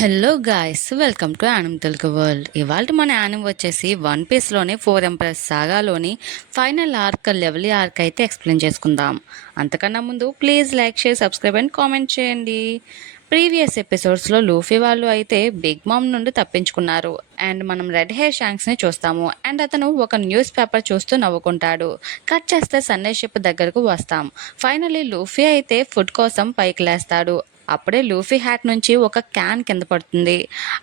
Hello guys, welcome to anime Telugu world. ఇవాళ మన anime వచ్చేసి వన్ పీస్లోని 4 ఎంప్రెస్ సాగాలోని ఫైనల్ ఆర్క్ లెవెల్ ఆర్క్ అయితే ఎక్స్ప్లెయిన్ చేసుకుందాం. అంతకన్నా ముందు please like, share, subscribe and comment చేయండి. ప్రీవియస్ ఎపిసోడ్స్లో లూఫీ వాళ్ళు అయితే బిగ్ మామ్ నుండి తప్పించుకున్నారు అండ్ మనం రెడ్ హెయిర్ షాంక్స్ని చూస్తాము అండ్ అతను ఒక న్యూస్ పేపర్ చూస్తూ నవ్వుకుంటాడు. కట్ చేస్తే సన్నీ షిప్ దగ్గరకు వస్తాం. ఫైనలీ లూఫీ అయితే ఫుడ్ కోసం పైకి లేస్తాడు. అప్పుడే లూఫీ హ్యాట్ నుంచి ఒక క్యాన్ కింద పడుతుంది.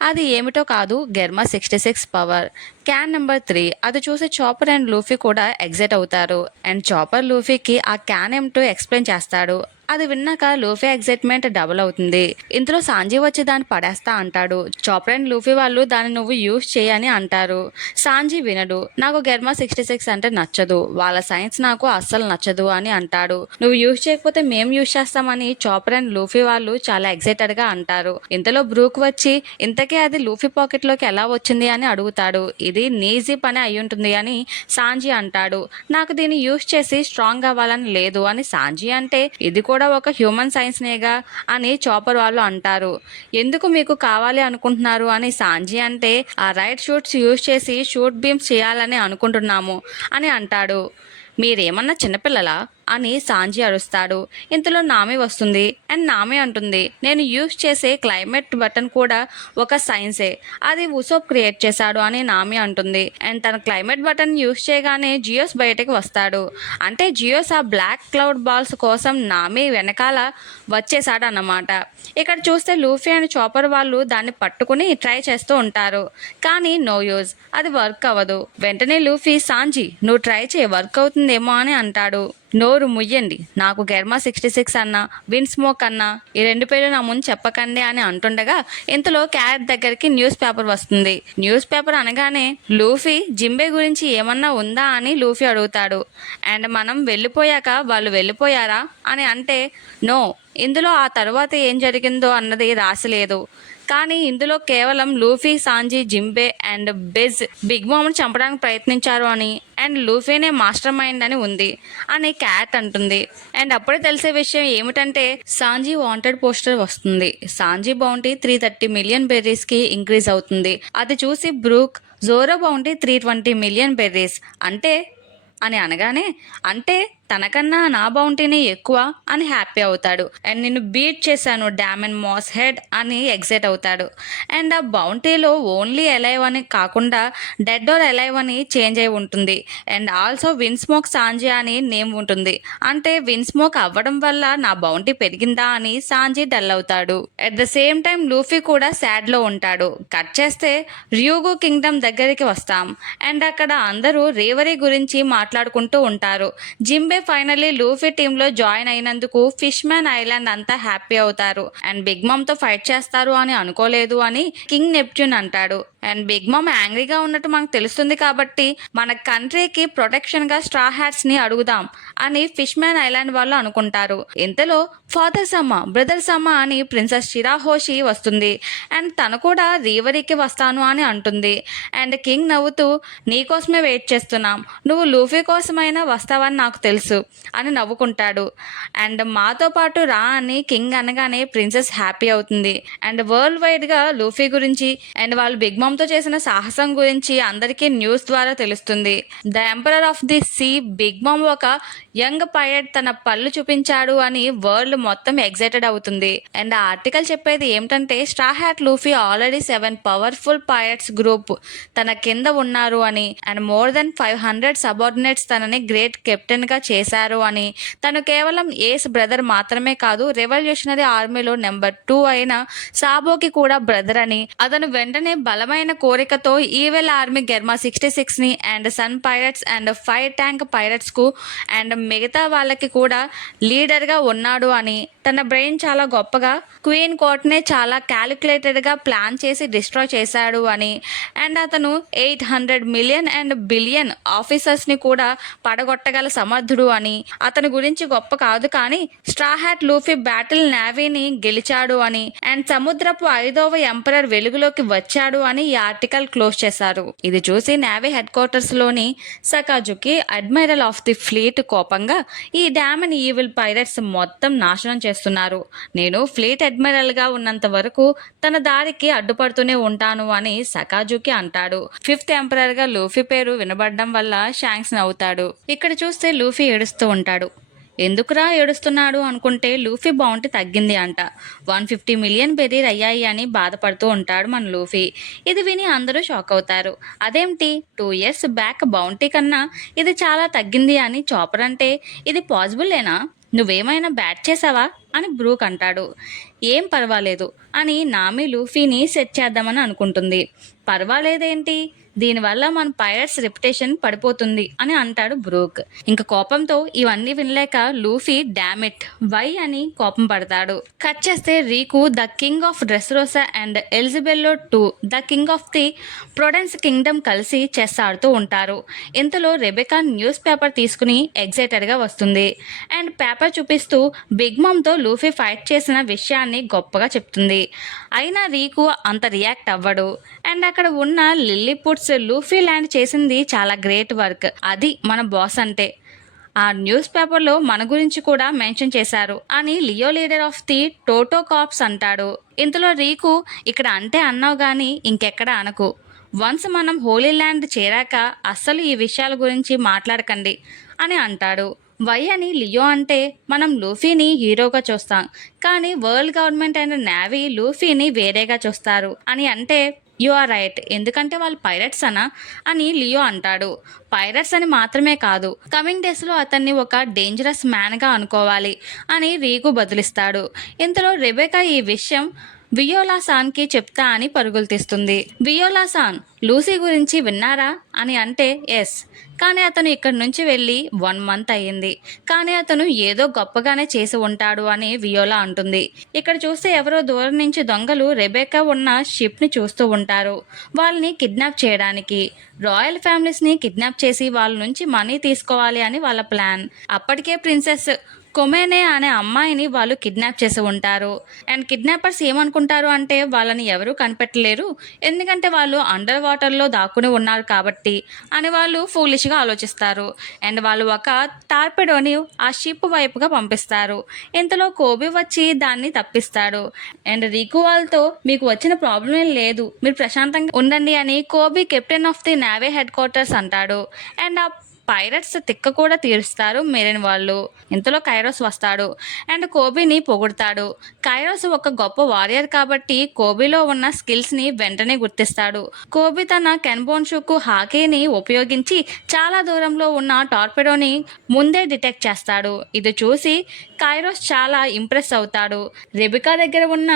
అది ఏమిటో కాదు, గెర్మా 66 పవర్ క్యాన్ నెంబర్ 3. అది చూసి చాపర్ అండ్ లూఫీ కూడా ఎగ్జైట్ అవుతారు అండ్ చాపర్ లూఫీకి ఆ క్యాన్ ఏమిటో ఎక్స్ప్లెయిన్ చేస్తాడు. అది విన్నాక లూఫీ ఎగ్జైట్మెంట్ డబుల్ అవుతుంది. ఇంతలో సాంజీ వచ్చి దాన్ని పడేస్తా అంటాడు. చాపర్ అండ్ లూఫీ వాళ్ళు దాన్ని నువ్వు యూజ్ చేయని అంటారు. సాంజీ వినడు. నాకు గెర్మా 66 అంటే నచ్చదు, వాళ్ళ సైన్స్ నాకు అస్సలు నచ్చదు అని అంటాడు. నువ్వు యూజ్ చేయకపోతే మేము యూజ్ చేస్తామని చాపర్ అండ్ లూఫీ వాళ్ళు చాలా ఎగ్జైటెడ్ గా అంటారు. ఇంతలో బ్రూక్ వచ్చి ఇంతకీ అది లూఫీ పాకెట్ లోకి ఎలా వచ్చింది అని అడుగుతాడు. ఇది నీజీ పని అయ్యుంటుంది అని సాంజీ అంటాడు. నాకు దీన్ని యూజ్ చేసి స్ట్రాంగ్ అవ్వాలని లేదు అని సాంజీ అంటే ఇది కూడా ఒక హ్యూమన్ సైన్స్నేగా అని చాపర్ వాళ్ళు అంటారు. ఎందుకు మీకు కావాలి అనుకుంటున్నారు అని సాంజీ అంటే ఆ రైట్ షూట్స్ యూజ్ చేసి షూట్ బీమ్స్ చేయాలని అనుకుంటున్నాము అని అంటాడు. మీరేమన్నా చిన్నపిల్లలా అని సాంజీ అరుస్తాడు. ఇంతలో నామి వస్తుంది అండ్ నామి అంటుంది, నేను యూజ్ చేసే క్లైమేట్ బటన్ కూడా ఒక సైన్సే, అది ఉసోప్ క్రియేట్ చేశాడు అని నామి అంటుంది. అండ్ తన క్లైమేట్ బటన్ యూజ్ చేయగానే జియోస్ బయటకు వస్తాడు. అంటే జియోస్ ఆ బ్లాక్ క్లౌడ్ బాల్స్ కోసం నామి వెనకాల వచ్చేసాడు అన్నమాట. ఇక్కడ చూస్తే లూఫీ అండ్ చాపర్ వాళ్ళు దాన్ని పట్టుకుని ట్రై చేస్తూ ఉంటారు. కానీ నో యూజ్, అది వర్క్ అవ్వదు. వెంటనే లూఫీ సాంజీ నువ్వు ట్రై చేయి, వర్క్ అవుతుందేమో అని అంటాడు. నోరు ముయ్యండి, నాకు గెర్మా 66 అన్నా విన్ స్మోక్ అన్నా ఈ 2 పేర్లు నా ముందు చెప్పకండి అని అంటుండగా ఇంతలో క్యారెట్ దగ్గరికి న్యూస్ పేపర్ వస్తుంది. న్యూస్ పేపర్ అనగానే లూఫీ జింబే గురించి ఏమన్నా ఉందా అని లూఫీ అడుగుతాడు. అండ్ మనం వెళ్ళిపోయాక వాళ్ళు వెళ్ళిపోయారా అని అంటే నో, ఇందులో ఆ తర్వాత ఏం జరిగిందో అన్నది రాసిలేదు. కానీ ఇందులో కేవలం Luffy, Sanji, Jinbe and Bege big మామ్ని చంపడానికి ప్రయత్నించారు అని అండ్ లూఫీనే మాస్టర్ మైండ్ అని ఉంది అని క్యాట్ అంటుంది. అండ్ అప్పుడే తెలిసే విషయం ఏమిటంటే సాంజీ వాంటెడ్ పోస్టర్ వస్తుంది. సాంజీ బౌంటీ 330 మిలియన్ బెర్రీస్కి ఇంక్రీజ్ అవుతుంది. అది చూసి Brook Zoro bounty 320 million berries అని అనగానే అంటే తనకన్నా నా బౌంటీని ఎక్కువ అని హ్యాపీ అవుతాడు. అండ్ నిన్ను బీట్ చేశాను డామ్ అండ్ మాస్ హెడ్ అని ఎగ్జైట్ అవుతాడు. అండ్ ఆ బౌంటీలో ఓన్లీ ఎలైవ్ అని కాకుండా డెడ్ ఆర్ ఎలైవ్ అని చేంజ్ అయి ఉంటుంది. And also win smoke Sanjhi అని నేమ్ ఉంటుంది. అంటే విన్ స్మోక్ అవ్వడం వల్ల నా బౌంటీ పెరిగిందా అని సాంజీ డల్ అవుతాడు. At the same time Luffy కూడా సాడ్ లో ఉంటాడు. కట్ చేస్తే ర్యూగు కింగ్డమ్ దగ్గరికి వస్తాం అండ్ అక్కడ అందరూ రేవరీ గురించి మాట్లాడుకుంటూ ఉంటారు. జింబే ఫైనల్లీ లూఫీ టీంలో జాయిన్ అయినందుకు ఫిష్ మ్యాన్ ఐలాండ్ అంతా హ్యాపీ అవుతారు. అండ్ బిగ్ మామ్ తో ఫైట్ చేస్తారు అని అనుకోలేదు అని కింగ్ నెప్ట్యూన్ అంటాడు. అండ్ బిగ్ మామ్ యాంగ్రీగా ఉన్నట్టు మనకు తెలుస్తుంది కాబట్టి మన కంట్రీకి ప్రొటెక్షన్ గా స్ట్రా హ్యాట్స్ ని అడుగుదాం అని ఫిష్ మ్యాన్ ఐలాండ్ వాళ్ళు అనుకుంటారు. ఇంతలో ఫాదర్ సమ్మ, బ్రదర్ సమ్మ అని ప్రిన్సెస్ షిరాహోషి వస్తుంది. అండ్ తను కూడా రీవరీకి వస్తాను అని అంటుంది. అండ్ కింగ్ నవ్వుతూ నీకోసమే వెయిట్ చేస్తున్నాం, నువ్వు లూఫీ కోసమైనా వస్తావని నాకు తెలుసు అని నవ్వుకుంటాడు. అండ్ మాతో పాటు రా అని కింగ్ అనగానే ప్రిన్సెస్ హ్యాపీ అవుతుంది. అండ్ వరల్డ్ వైడ్ గా లూఫీ గురించి అండ్ వాళ్ళు బిగ్ మామ్ తో చేసిన సాహసం గురించి అందరికీ న్యూస్ ద్వారా తెలుస్తుంది. The emperor of the sea Big Mom ఒక యంగ్ పైలట్ తన పళ్ళు చూపించాడు అని వరల్డ్ మొత్తం ఎగ్జైటెడ్ అవుతుంది. అండ్ ఆ ఆర్టికల్ చెప్పేది ఏమిటంటే straw Hat Luffy already 7 powerful pilots group తన కింద ఉన్నారు అని అండ్ మోర్ దెన్ 500 సబార్డినేట్స్ తనని గ్రేట్ కెప్టెన్ గా చేశారు అని, తను కేవలం ఏస్ బ్రదర్ మాత్రమే కాదు రెవల్యూషనరీ ఆర్మీలో నెంబర్ 2 అయిన సాబోకి కూడా బ్రదర్ అని, అతను వెంటనే బలమైన కోరికతో ఈవెల్ ఆర్మీ గెర్మా 66 ని and Sun Pirates and Fire Tank Pirates కు అండ్ మిగతా వాళ్ళకి కూడా లీడర్ గా ఉన్నాడు అని, తన బ్రెయిన్ చాలా గొప్పగా క్వీన్ కోర్ట్ నే చాలా క్యాలిక్యులేటెడ్ గా ప్లాన్ చేసి డిస్ట్రాయ్ చేశాడు అని, అండ్ అతను 800 మిలియన్ అండ్ బిలియన్ ఆఫీసర్స్ ని కూడా పడగొట్టగల సమర్థుడు అని, అతని గురించి గొప్ప కాదు కానీ స్ట్రా హ్యాట్ లూఫీ బ్యాటిల్ నేవీని గెలిచాడు అని అండ్ సముద్రపు 5వ ఎంపరర్ వెలుగులోకి వచ్చాడు అని ఈ ఆర్టికల్ క్లోజ్ చేశారు. ఇది చూసి నేవీ హెడ్ క్వార్టర్స్ లోని సకాజుకి అడ్మైరల్ ఆఫ్ ది ఫ్లీట్ కోపంగా కోపంగా, ఈ డ్యామ్ని ఈవిల్ పైరట్స్ మొత్తం నాశనం చేస్తున్నారు. నేను ఫ్లీట్ అడ్మిరల్గా ఉన్నంత వరకు తన దారికి అడ్డుపడుతూనే ఉంటాను అని సకాజుకి అంటాడు. ఫిఫ్త్ ఎంపరర్గా లూఫీ పేరు వినబడడం వల్ల షాంక్స్ నవ్వుతాడు. ఇక్కడ చూస్తే లూఫీ ఏడుస్తూ ఉంటాడు. ఎందుకురా ఏడుస్తున్నాడు అనుకుంటే లూఫీ బౌంటీ తగ్గింది అంట. 150 మిలియన్ బెర్రీలు అయ్యాయి అని బాధపడుతూ ఉంటాడు మన లూఫీ. ఇది విని అందరూ షాక్ అవుతారు. అదేమిటి 2 ఇయర్స్ బ్యాక్ బౌంటీ కన్నా ఇది చాలా తగ్గింది అని చాపర్ అంటే ఇది పాసిబుల్లేనా? నువ్వేమైనా బ్యాట్ చేసావా అని బ్రూక్ అంటాడు. ఏం పర్వాలేదు అని నామి లూఫీని సెట్ చేద్దామని అనుకుంటుంది. పర్వాలేదేంటి, దీనివల్ల మన పైరట్స్ రెప్యుటేషన్ పడిపోతుంది అని అంటాడు బ్రూక్. ఇంక కోపంతో ఇవన్నీ వినలేక లూఫీ డామిట్ వై అని కోపం పడతాడు. కట్ చేస్తే Riku the king of Dressrosa and Elizabello 2 the king of the Prodence kingdom కలిసి చెస్ ఆడుతూ ఉంటారు. ఇంతలో రెబెకా న్యూస్ పేపర్ తీసుకుని ఎగ్జైటెడ్గా వస్తుంది అండ్ పేపర్ చూపిస్తూ బిగ్ మామ్తో లూఫీ ఫైట్ చేసిన విషయాన్ని గొప్పగా చెప్తుంది. అయినా రీకు అంత రియాక్ట్ అవ్వడు అండ్ అక్కడ ఉన్న లిల్లీపుట్స్ లూఫీ ల్యాండ్ చేసింది చాలా గ్రేట్ వర్క్, అది మన బాస్ అంటే. ఆ న్యూస్ పేపర్లో మన గురించి కూడా మెన్షన్ చేశారు అని Leo leader of the Toto corps అంటాడు. ఇంతలో రీకు ఇక్కడ అంటే అన్నావు కానీ ఇంకెక్కడ అనకు. వన్స్ మనం హోలీ ల్యాండ్ చేరాక అస్సలు ఈ విషయాల గురించి మాట్లాడకండి అని అంటాడు. వై అని లియో అంటే మనం లూఫీని హీరోగా చూస్తాం కానీ వరల్డ్ గవర్నమెంట్ అండ్ నేవీ లూఫీని వేరేగా చూస్తారు అని అంటే యు ఆర్ రైట్, ఎందుకంటే వాళ్ళు పైరట్స్ అనా అని లియో అంటాడు. పైరట్స్ అని మాత్రమే కాదు, కమింగ్ డేస్లో అతన్ని ఒక డేంజరస్ మ్యాన్గా అనుకోవాలి అని రీకు బదులిస్తాడు. ఇంతలో రెబెకా ఈ విషయం వియోలా సాన్కి చెప్తా అని పరుగులు తీస్తుంది. వియోలా సాన్ లూసీ గురించి విన్నారా అని అంటే ఎస్, కానీ అతను ఇక్కడి నుంచి వెళ్ళి 1 మంత్ అయ్యింది, కానీ అతను ఏదో గొప్పగానే చేసి ఉంటాడు అని వియోలా అంటుంది. ఇక్కడ చూస్తే ఎవరో దూరం నుంచి దొంగలు రెబెకా ఉన్న షిప్ని చూస్తూ ఉంటారు. వాళ్ళని కిడ్నాప్ చేయడానికి, రాయల్ ఫ్యామిలీస్ని కిడ్నాప్ చేసి వాళ్ళ నుంచి మనీ తీసుకోవాలి అని వాళ్ళ ప్లాన్. అప్పటికే ప్రిన్సెస్ కొమేనే అనే అమ్మాయిని వాళ్ళు కిడ్నాప్ చేసి ఉంటారు అండ్ కిడ్నాపర్స్ ఏమనుకుంటారు అంటే వాళ్ళని ఎవరూ కనిపెట్టలేరు ఎందుకంటే వాళ్ళు అండర్ వాటర్లో దాక్కుని ఉన్నారు కాబట్టి అని వాళ్ళు ఫూలిష్గా ఆలోచిస్తారు అండ్ వాళ్ళు ఒక టార్పెడోని ఆ షిప్ వైపుగా పంపిస్తారు. ఇంతలో కోబీ వచ్చి దాన్ని తప్పిస్తాడు అండ్ రీకు వాళ్ళతో మీకు వచ్చిన ప్రాబ్లం ఏం లేదు, మీరు ప్రశాంతంగా ఉండండి అని Koby captain of the navy head quarters అంటాడు అండ్ ఆ పైరట్స్ తిక్క కూడా తీరుస్తారు మెరైన్ వాళ్ళు. ఇంతలో కైరోస్ వస్తాడు అండ్ కోబీని పొగుడతాడు. కైరోస్ ఒక గొప్ప వారియర్ కాబట్టి కోబీలో ఉన్న స్కిల్స్ని వెంటనే గుర్తిస్తాడు. కోబీ తన కెన్బోన్షుకు హాకీని ఉపయోగించి చాలా దూరంలో ఉన్న టార్పెడోని ముందే డిటెక్ట్ చేస్తాడు. ఇది చూసి కైరోస్ చాలా ఇంప్రెస్ అవుతాడు. రెబికా దగ్గర ఉన్న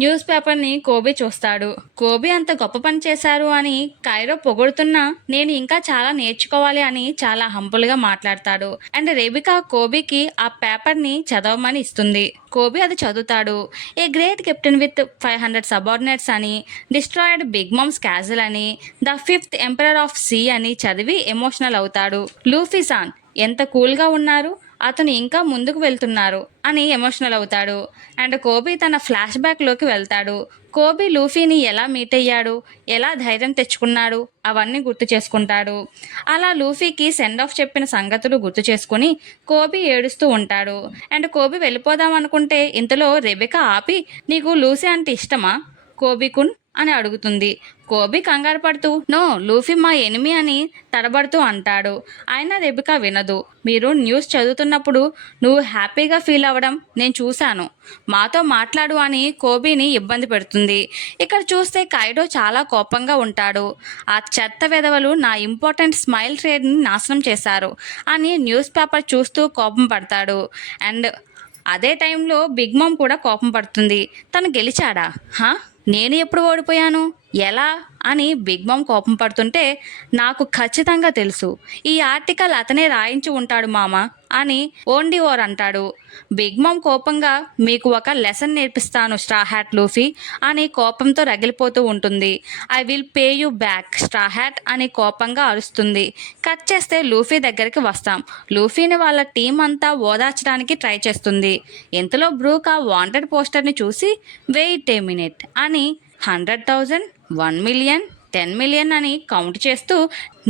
న్యూస్ పేపర్ని కోబీ చూస్తాడు. కోబీ అంత గొప్ప పని చేశారు అని కైరో పొగుడుతున్నా నేను ఇంకా చాలా నేర్చుకోవాలి అని చాలా హంబుల్గా మాట్లాడతాడు అండ్ రెబికా కోబీకి ఆ పేపర్ని చదవమని ఇస్తుంది. కోబీ అది చదువుతాడు. A great captain with 500 subordinates అని, డిస్ట్రాయిడ్ బిగ్ మామ్స్ క్యాజిల్ అని, the 5th emperor of sea అని చదివి ఎమోషనల్ అవుతాడు. లూఫీ సాన్ ఎంత కూల్గా ఉన్నారు, అతను ఇంకా ముందుకు వెళ్తున్నారు అని ఎమోషనల్ అవుతాడు అండ్ కోబీ తన ఫ్లాష్ బ్యాక్లోకి వెళ్తాడు. కోబీ లూఫీని ఎలా మీట్ అయ్యాడు, ఎలా ధైర్యం తెచ్చుకున్నాడు అవన్నీ గుర్తు చేసుకుంటాడు. అలా లూఫీకి సెండ్ ఆఫ్ చెప్పిన సంగతులు గుర్తు చేసుకుని కోబీ ఏడుస్తూ ఉంటాడు అండ్ కోబీ వెళ్ళిపోదాం అనుకుంటే ఇంతలో రెబెకా ఆపి నీకు లూసీ అంటే ఇష్టమా కోబీకున్ అని అడుగుతుంది. కోబీ కంగారు పడుతూ నో, లూఫీ మా ఎనిమి అని తడబడుతూ అంటాడు. అయినా రెబికా వినదు. మీరు న్యూస్ చదువుతున్నప్పుడు నువ్వు హ్యాపీగా ఫీల్ అవ్వడం నేను చూశాను, మాతో మాట్లాడు అని కోబీని ఇబ్బంది పెడుతుంది. ఇక్కడ చూస్తే కైడో చాలా కోపంగా ఉంటాడు. ఆ చెత్త వెధవలు నా ఇంపార్టెంట్ స్మైల్ ట్రేడ్ని నాశనం చేశారు అని న్యూస్ పేపర్ చూస్తూ కోపం పడతాడు అండ్ అదే టైంలో బిగ్ మామ్ కూడా కోపం పడుతుంది. తను గెలిచాడా? నేను ఎప్పుడు ఓడిపోయాను, ఎలా అని బిగ్ మామ్ కోపం పడుతుంటే నాకు ఖచ్చితంగా తెలుసు, ఈ ఆర్టికల్ అతనే రాయించి ఉంటాడు మామ అని ఓర్ అంటాడు. బిగ్ మామ్ కోపంగా మీకు ఒక లెసన్ నేర్పిస్తాను స్ట్రా హ్యాట్ లూఫీ అని కోపంతో రగిలిపోతూ ఉంటుంది. I will pay you back straw hat అని కోపంగా అరుస్తుంది. కట్ చేస్తే లూఫీ దగ్గరికి వస్తాం. లూఫీని వాళ్ళ టీం అంతా ఓదార్చడానికి ట్రై చేస్తుంది. ఇంతలో బ్రూక్ ఆ వాంటెడ్ పోస్టర్ని చూసి వెయిట్ ఏ మినిట్ అని 100,000, 1 million, 10 మిలియన్ అని కౌంట్ చేస్తూ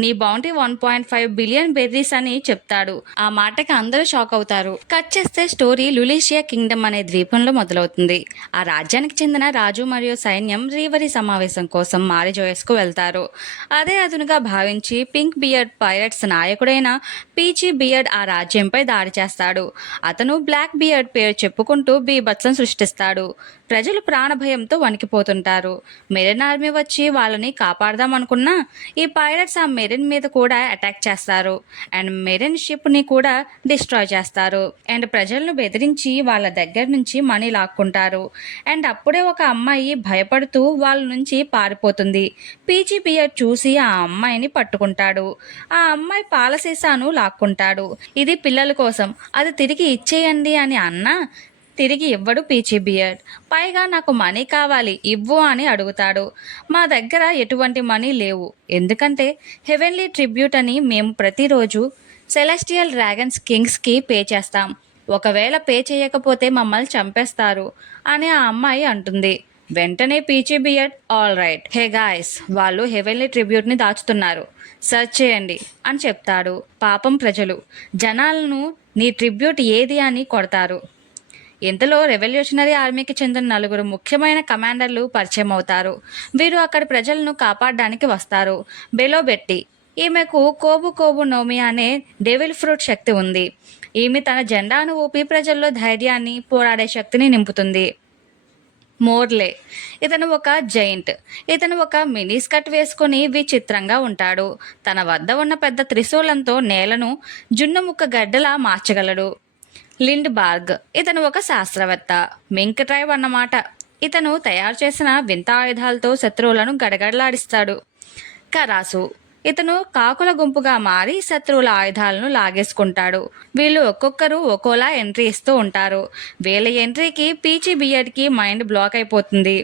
నీ బౌంటీ 1.5 బిలియన్ బెర్రీస్ అని చెప్తాడు. ఆ మాటకి అందరూ షాక్ అవుతారు. కట్ చేస్తే స్టోరీ లులీషియా కింగ్డమ్ అనే ద్వీపంలో మొదలవుతుంది. ఆ రాజ్యానికి చెందిన రాజు మరియు సైన్యం రీవరీ సమావేశం కోసం మారిజోయస్కు వెళ్తారు. అదే అదునుగా భావించి పింక్ బియర్డ్ పైరట్స్ నాయకుడైన పీచీ బియర్డ్ ఆ రాజ్యంపై దాడి చేస్తాడు. అతను బ్లాక్ బియర్డ్ పేరు చెప్పుకుంటూ బీభత్సం సృష్టిస్తాడు. ప్రజలు ప్రాణభయంతో వణికిపోతుంటారు. మెరిన్ ఆర్మీ వచ్చి వాళ్ళని కాపాడదామనుకున్నా ఈ పైరట్స్ ఆ మెరిన్ మీద కూడా అటాక్ చేస్తారు అండ్ మెరిన్ షిప్ ని కూడా డిస్ట్రాయ్ చేస్తారు అండ్ ప్రజలను బెదిరించి వాళ్ళ దగ్గర నుంచి మనీ లాక్కుంటారు. అండ్ అప్పుడే ఒక అమ్మాయి భయపడుతూ వాళ్ళ నుంచి పారిపోతుంది. పీచీ బియర్ చూసి ఆ అమ్మాయిని పట్టుకుంటాడు. ఆ అమ్మాయి పాల సీసాను లాక్కుంటాడు. ఇది పిల్లల కోసం, అది తిరిగి ఇచ్చేయండి అని అన్నా తిరిగి ఇవ్వడు పీచీ బియర్డ్. పైగా నాకు మనీ కావాలి ఇవ్వు అని అడుగుతాడు. మా దగ్గర ఎటువంటి మనీ లేవు, ఎందుకంటే హెవెన్లీ ట్రిబ్యూట్ అని మేము ప్రతిరోజు సెలెస్టియల్ డ్రాగన్స్ కింగ్స్కి పే చేస్తాం. ఒకవేళ పే చేయకపోతే మమ్మల్ని చంపేస్తారు అని ఆ అమ్మాయి అంటుంది. వెంటనే peachy beard all right, hey guys, వాళ్ళు హెవెన్లీ ట్రిబ్యూట్ని దాచుతున్నారు, సర్చ్ చేయండి అని చెప్తాడు. పాపం ప్రజలు జనాలను నీ ట్రిబ్యూట్ ఏది అని కొడతారు. ఇంతలో రెవల్యూషనరీ ఆర్మీకి చెందిన 4 ముఖ్యమైన కమాండర్లు పరిచయం అవుతారు. వీరు అక్కడి ప్రజలను కాపాడడానికి వస్తారు. బెలోబెట్టి, ఈమెకు కోబు కోబు నోమి అనే డెవిల్ ఫ్రూట్ శక్తి ఉంది. ఈమె తన జెండాను ఊపి ప్రజల్లో ధైర్యాన్ని, పోరాడే శక్తిని నింపుతుంది. మోర్లే, ఇతను ఒక జైంట్. ఇతను ఒక మినీ స్కర్ట్ వేసుకుని విచిత్రంగా ఉంటాడు. తన వద్ద ఉన్న పెద్ద త్రిశూలంతో నేలను జున్ను ముక్క గడ్డలా మార్చగలడు. లిండ్ బార్గ్, ఇతను ఒక శాస్త్రవేత్త, మింక్ ట్రైబ్ అన్నమాట. ఇతను తయారు చేసిన వింత ఆయుధాలతో శత్రువులను గడగడలాడిస్తాడు. కరాసు, ఇతను కాకుల గుంపుగా మారి శత్రువుల ఆయుధాలను లాగేసుకుంటాడు. వీళ్ళు ఒక్కొక్కరు ఒక్కోలా ఎంట్రీ ఇస్తూ ఉంటారు. వీళ్ళ ఎంట్రీకి పీచీ బియర్డ్కి మైండ్ బ్లాక్ అయిపోతుంది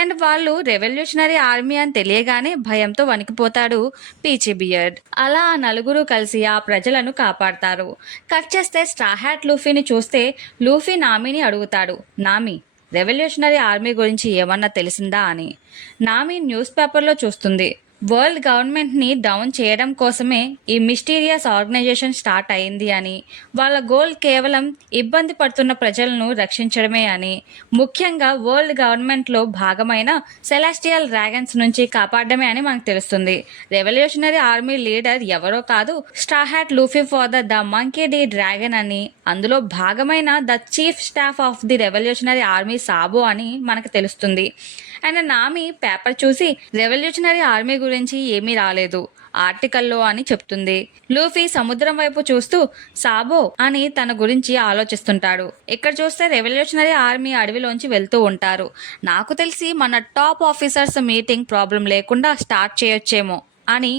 అండ్ వాళ్ళు రెవల్యూషనరీ ఆర్మీ అని తెలియగానే భయంతో వణికిపోతాడు పీచీ బియర్డ్. అలా ఆ 4 కలిసి ఆ ప్రజలను కాపాడతారు. కట్ చేస్తే స్ట్రా హ్యాట్ లూఫీని చూస్తే లూఫీ నామీని అడుగుతాడు, నామీ, రెవల్యూషనరీ ఆర్మీ గురించి ఏమన్నా తెలిసిందా అని. నామీ న్యూస్ పేపర్లో చూస్తుంది. వరల్డ్ గవర్నమెంట్ని డౌన్ చేయడం కోసమే ఈ మిస్టీరియస్ ఆర్గనైజేషన్ స్టార్ట్ అయింది అని, వాళ్ళ గోల్ కేవలం ఇబ్బంది పడుతున్న ప్రజలను రక్షించడమే అని, ముఖ్యంగా వరల్డ్ గవర్నమెంట్లో భాగమైన సెలెస్టియల్ డ్రాగన్స్ నుంచి కాపాడమే అని మనకు తెలుస్తుంది. రెవల్యూషనరీ ఆర్మీ లీడర్ ఎవరో కాదు, Straw Hat Luffy father the Monkey D Dragon అని, అందులో భాగమైన the chief staff of the revolutionary army Sabo అని మనకు తెలుస్తుంది. అండ్ నామి పేపర్ చూసి రెవల్యూషనరీ ఆర్మీ గురించి ఏమీ రాలేదు ఆర్టికల్లో అని చెప్తుంది. లూఫీ సముద్రం వైపు చూస్తూ సాబో అని తన గురించి ఆలోచిస్తుంటాడు. ఇక్కడ చూస్తే రెవల్యూషనరీ ఆర్మీ అడవిలోంచి వెళ్తూ ఉంటారు. నాకు తెలిసి మన టాప్ ఆఫీసర్స్ మీటింగ్ ప్రాబ్లం లేకుండా స్టార్ట్ చేయొచ్చేమో అని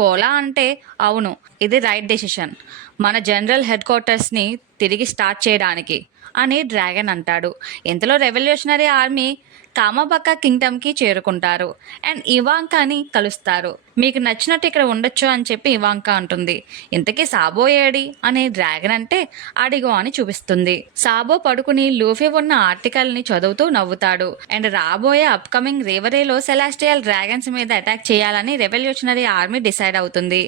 కోలా అంటే, అవును, ఇది రైట్ డెసిషన్, మన జనరల్ హెడ్ క్వార్టర్స్ని తిరిగి స్టార్ట్ చేయడానికి అని డ్రాగన్ అంటాడు. ఇంతలో రెవల్యూషనరీ ఆర్మీ కామబక్క కింగ్డమ్కి చేరుకుంటారు అండ్ ఇవాంకాని కలుస్తారు. మీకు నచ్చినట్టు ఇక్కడ ఉండొచ్చు అని చెప్పి ఇవాంకా అంటుంది. ఇంతకీ సాబో ఏడి అని డ్రాగన్ అంటే, అడిగో అని చూపిస్తుంది. సాబో పడుకుని లూఫీ ఉన్న ఆర్టికల్ని చదువుతూ నవ్వుతాడు అండ్ రాబోయే అప్కమింగ్ రేవరీలో సెలాస్టియల్ డ్రాగన్స్ మీద అటాక్ చేయాలని రెవల్యూషనరీ ఆర్మీ డిసైడ్ అవుతుంది.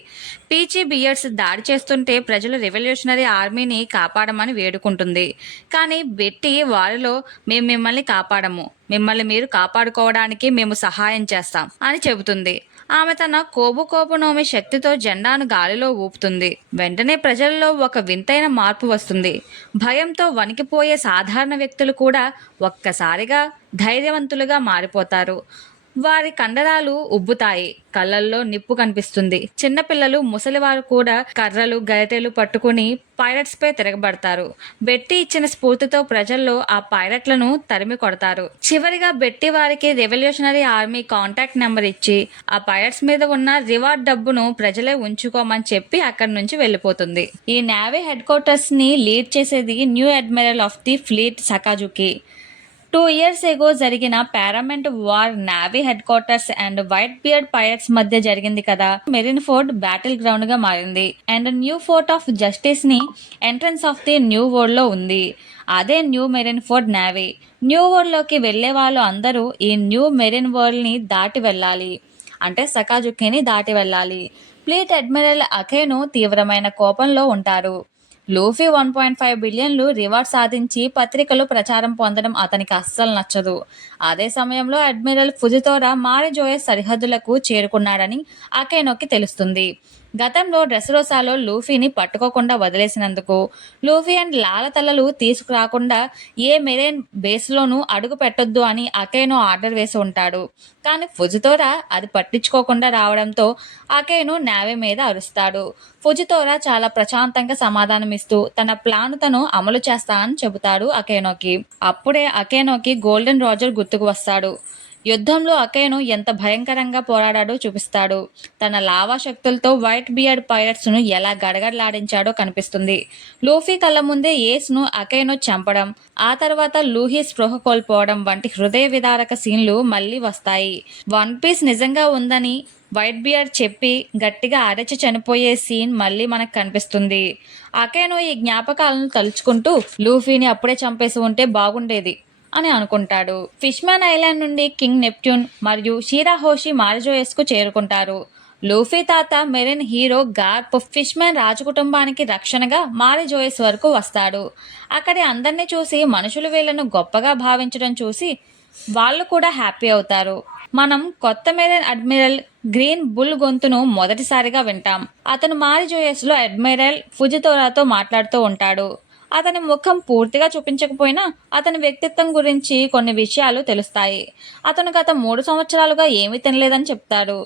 పీచీ బియర్డ్స్ దాడి చేస్తుంటే ప్రజలు రెవల్యూషనరీ ఆర్మీని కాపాడమని వేడుకుంటుంది. కానీ బెట్టి వారిలో మేము మిమ్మల్ని కాపాడము, మిమ్మల్ని మీరు కాపాడుకోవడానికి మేము సహాయం చేస్తాం అని చెబుతుంది. ఆమె తన కోబునోమి శక్తితో జెండాను గాలిలో ఊపుతుంది. వెంటనే ప్రజల్లో ఒక వింతైన మార్పు వస్తుంది. భయంతో వణికిపోయే సాధారణ వ్యక్తులు కూడా ఒక్కసారిగా ధైర్యవంతులుగా మారిపోతారు. వారి కండరాలు ఉబ్బుతాయి, కళ్ళల్లో నిప్పు కనిపిస్తుంది. చిన్నపిల్లలు, ముసలివారు కూడా కర్రలు, గరిటెలు పట్టుకుని పైరట్స్ పై తిరగబడతారు. బెట్టి ఇచ్చిన స్ఫూర్తితో ప్రజల్లో ఆ పైరట్లను తరిమి కొడతారు. చివరిగా బెట్టి వారికి రెవల్యూషనరీ ఆర్మీ కాంటాక్ట్ నెంబర్ ఇచ్చి ఆ పైరట్స్ మీద ఉన్న రివార్డ్ డబ్బును ప్రజలే ఉంచుకోమని చెప్పి అక్కడి నుంచి వెళ్ళిపోతుంది. ఈ నేవీ హెడ్ క్వార్టర్స్ ని లీడ్ చేసేది new admiral of the fleet Sakazuki. 2 years ago జరిగిన Paramount war navy headquarters and white beard pirates మధ్య జరిగింది కదా. మెరిన్ ఫోర్ట్ బ్యాటిల్ గ్రౌండ్ గా మారింది and new fort of justice ని entrance of the new world లో ఉంది. అదే new marine fort navy. New world లోకి వెళ్లే వాళ్ళు అందరూ ఈ న్యూ మెరిన్ వరల్డ్ ని దాటి వెళ్ళాలి. అంటే సకాజుకీని దాటి వెళ్ళాలి. ఫ్లీట్ అడ్మిరల్ అకేను తీవ్రమైన కోపంలో ఉంటారు. లూఫీ 1.5 బిలియన్లు రివార్డ్ సాధించి పత్రికలు ప్రచారం పొందడం అతనికి అస్సలు నచ్చదు. అదే సమయంలో అడ్మిరల్ ఫుజితోరా మారిజోయస్ సరిహద్దులకు చేరుకున్నాడని అకేనోకి తెలుస్తుంది. గతంలో డ్రెసరోసాలో లూఫీని పట్టుకోకుండా వదిలేసినందుకు, లూఫీ అండ్ లాల తలలు తీసుకురాకుండా ఏ మెరైన్ బేస్లోనూ అడుగు పెట్టొద్దు అని అకేనో ఆర్డర్ వేసి ఉంటాడు. కానీ ఫుజితోరా అది పట్టించుకోకుండా రావడంతో అకేను నావే మీద అరుస్తాడు. ఫుజితోరా చాలా ప్రశాంతంగా సమాధానమిస్తూ తన ప్లాన్ తను అమలు చేస్తానని చెబుతాడు అకేనోకి. అప్పుడే అకేనోకి గోల్డెన్ రోజర్ గుర్తుకు వస్తాడు. యుద్ధంలో అకేను ఎంత భయంకరంగా పోరాడాడో చూపిస్తాడు. తన లావా శక్తులతో వైట్ బియర్డ్ పైరట్స్ను ఎలా గడగడలాడించాడో కనిపిస్తుంది. లూఫీ కళ్ళ ముందే ఏస్ను అకేను చంపడం, ఆ తర్వాత లూహీ స్పృహ కోల్పోవడం వంటి హృదయ విదారక సీన్లు మళ్ళీ వస్తాయి. వన్ పీస్ నిజంగా ఉందని వైట్ బియర్డ్ చెప్పి గట్టిగా అరచి చనిపోయే సీన్ మళ్ళీ మనకు కనిపిస్తుంది. అకేను ఈ జ్ఞాపకాలను తలుచుకుంటూ లూఫీని అప్పుడే చంపేసి ఉంటే బాగుండేది అని అనుకుంటాడు. ఫిష్మ్యాన్ ఐలాండ్ నుండి కింగ్ నెప్ట్యూన్ మరియు షీరాహోషి మారిజోయస్కు చేరుకుంటారు. లూఫీ తాత మెరైన్ హీరో గార్ప్ ఫిష్మ్యాన్ రాజకుటుంబానికి రక్షణగా మారిజోయస్ వరకు వస్తాడు. అక్కడి అందరినీ చూసి మనుషులు వీళ్లను గొప్పగా భావించడం చూసి వాళ్ళు కూడా హ్యాపీ అవుతారు. మనం కొత్త మెరైన్ అడ్మిరల్ గ్రీన్ బుల్ గొంతును మొదటిసారిగా వింటాం. అతను మారిజోయస్లో అడ్మిరల్ ఫుజితోరాతో మాట్లాడుతూ ఉంటాడు. అతని ముఖం పూర్తిగా చూపించకపోయినా అతని వ్యక్తిత్వం గురించి కొన్ని విషయాలు తెలుస్తాయి. అతను గత 3 సంవత్సరాలుగా ఏమీ తినలేదని చెప్తాడు.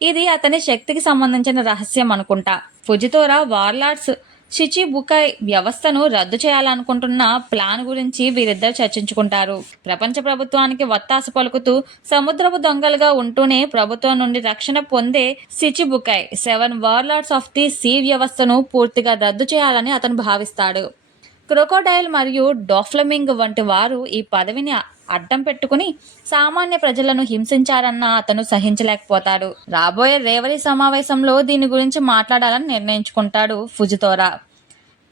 ఇది అతని శక్తికి సంబంధించిన రహస్యం అనుకుంటా. ఫుజితోరా వార్లార్డ్స్ షిచిబుకై వ్యవస్థను రద్దు చేయాలనుకుంటున్న ప్లాన్ గురించి వీరిద్దరు చర్చించుకుంటారు. ప్రపంచ ప్రభుత్వానికి వత్తాసు పలుకుతూ సముద్రపు దొంగలుగా ఉంటూనే ప్రభుత్వం నుండి రక్షణ పొందే షిచిబుకై 7 వార్లార్డ్స్ ఆఫ్ ది సీ వ్యవస్థను పూర్తిగా రద్దు చేయాలని అతను భావిస్తాడు. క్రొకోడైల్ మరియు డోఫ్లమింగ్ వంటి వారు ఈ పదవిని అడ్డం పెట్టుకుని సామాన్య ప్రజలను హింసించారన్న అతను సహించలేకపోతాడు. రాబోయే రేవరి సమావేశంలో దీని గురించి మాట్లాడాలని నిర్ణయించుకుంటాడు ఫుజితోరా.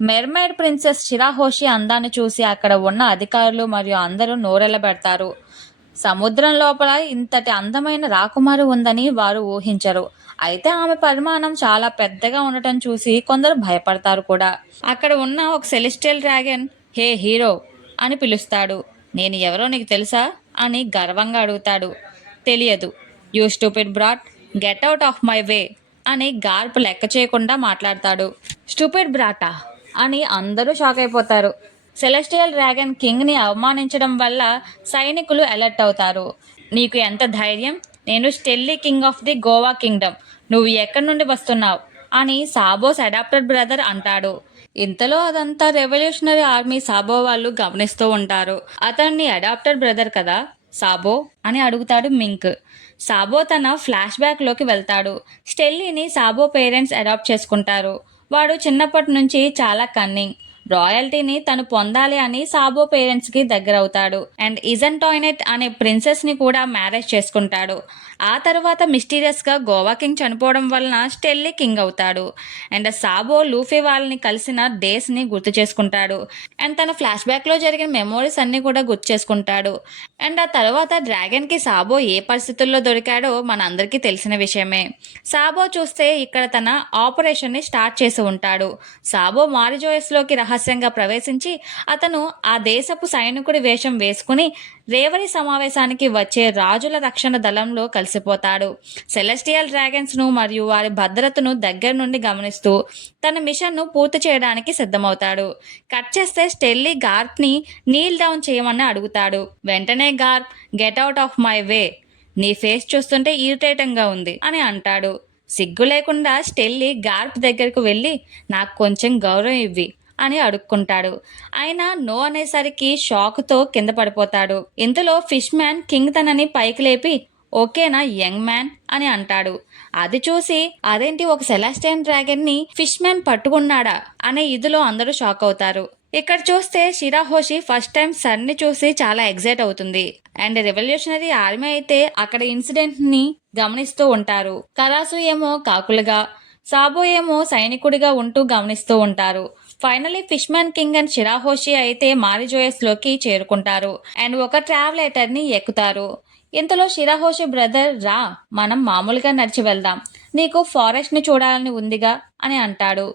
మెర్మైడ్ ప్రిన్సెస్ షిరాహోషి అందాన్ని చూసి అక్కడ ఉన్న అధికారులు మరియు అందరూ నోరెళ్లబెడతారు. సముద్రం లోపల ఇంతటి అందమైన రాకుమారి ఉందని వారు ఊహించరు. అయితే ఆమె పరిమాణం చాలా పెద్దగా ఉండటం చూసి కొందరు భయపడతారు కూడా. అక్కడ ఉన్న ఒక సెలెస్టియల్ డ్రాగన్ హే హీరో అని పిలుస్తాడు. నేను ఎవరో నీకు తెలుసా అని గర్వంగా అడుగుతాడు. తెలియదు. You stupid brought, get out of my వే అని గార్ప్ లెక్క చేయకుండా మాట్లాడతాడు. స్టూపిడ్ బ్రాటా అని అందరూ షాక్ అయిపోతారు. సెలెస్టియల్ డ్రాగన్ కింగ్ని అవమానించడం వల్ల సైనికులు అలర్ట్ అవుతారు. నీకు ఎంత ధైర్యం? నేను Stelly king of the Goa kingdom. నువ్వు ఎక్కడి నుండి వస్తున్నావు అని సాబోస్ అడాప్టెడ్ బ్రదర్ అంటాడు. ఇంతలో అదంతా రెవల్యూషనరీ ఆర్మీ సాబో వాళ్ళు గమనిస్తూ ఉంటారు. అతన్ని అడాప్టెడ్ బ్రదర్ కదా సాబో అని అడుగుతాడు మింక్. సాబో తన ఫ్లాష్ బ్యాక్లోకి వెళ్తాడు. స్టెల్లీని సాబో పేరెంట్స్ అడాప్ట్ చేసుకుంటారు. వాడు చిన్నప్పటి నుంచి చాలా కన్నింగ్. రాయల్టీని తను పొందాలి అని సాబో పేరెంట్స్కి దగ్గరవుతాడు. అండ్ ఇజంటాయినెట్ అనే ప్రిన్సెస్ని కూడా మ్యారేజ్ చేసుకుంటాడు. ఆ తర్వాత మిస్టీరియస్గా గోవా కింగ్ చనిపోవడం వలన స్టెల్లీ కింగ్ అవుతాడు. అండ్ సాబో లూఫీ వాళ్ళని కలిసిన డేస్ని గుర్తు చేసుకుంటాడు. అండ్ తన ఫ్లాష్ బ్యాక్లో జరిగిన మెమోరీస్ అన్నీ కూడా గుర్తు చేసుకుంటాడు. అండ్ ఆ తర్వాత డ్రాగన్కి సాబో ఏ పరిస్థితుల్లో దొరికాడో మన అందరికీ తెలిసిన విషయమే. సాబో చూస్తే ఇక్కడ తన ఆపరేషన్ని స్టార్ట్ చేసి ఉంటాడు. సాబో మారిజోయస్లోకి రహస్యంగా ప్రవేశించి అతను ఆ దేశపు సైనికుడి వేషం వేసుకుని రేవరి సమావేశానికి వచ్చే రాజుల రక్షణ దళంలో కలిసిపోతాడు. సెలెస్టియల్ డ్రాగన్స్ను మరియు వారి భద్రతను దగ్గర నుండి గమనిస్తూ తన మిషన్ను పూర్తి చేయడానికి సిద్ధమవుతాడు. కట్ చేస్తే స్టెల్లీ గార్ప్ని నీల్ డౌన్ చేయమని అడుగుతాడు. వెంటనే Garp get out of my way, నీ ఫేస్ చూస్తుంటే ఇరిటేటింగ్గా ఉంది అని అంటాడు. సిగ్గు లేకుండా స్టెల్లీ గార్ప్ దగ్గరకు వెళ్ళి నాకు కొంచెం గౌరవం ఇవ్వి అని అడుక్కుంటాడు. ఆయన నో అనేసరికి షాక్తో కింద పడిపోతాడు. ఇంతలో ఫిష్ మ్యాన్ కింగ్ తనని పైకి లేపి ఓకేనా యంగ్ మ్యాన్ అని అంటాడు. అది చూసి అదేంటి ఒక సెలాస్టియన్ డ్రాగన్ ని ఫిష్ మ్యాన్ పట్టుకున్నాడా అనే ఇదిలో అందరూ షాక్ అవుతారు. ఇక్కడ చూస్తే షిరాహోషి ఫస్ట్ టైం సన్ని చూసి చాలా ఎగ్జైట్ అవుతుంది. అండ్ రెవల్యూషనరీ ఆర్మీ అయితే అక్కడ ఇన్సిడెంట్ ని గమనిస్తూ ఉంటారు. కరాసు ఏమో కాకులుగా, సాబో ఏమో సైనికుడిగా ఉంటూ గమనిస్తూ ఉంటారు. Finally fish man king and Shirahoshi అయితే మారిజోయస్ లోకి చేరుకుంటారు అండ్ ఒక ట్రావెలేటర్ ని ఎక్కుతారు. ఇంతలో షిరాహోషి బ్రదర్, రా మనం మామూలుగా నడిచి వెళ్దాం, నీకు ఫారెస్ట్ ని చూడాలని ఉందిగా అని అంటాడు.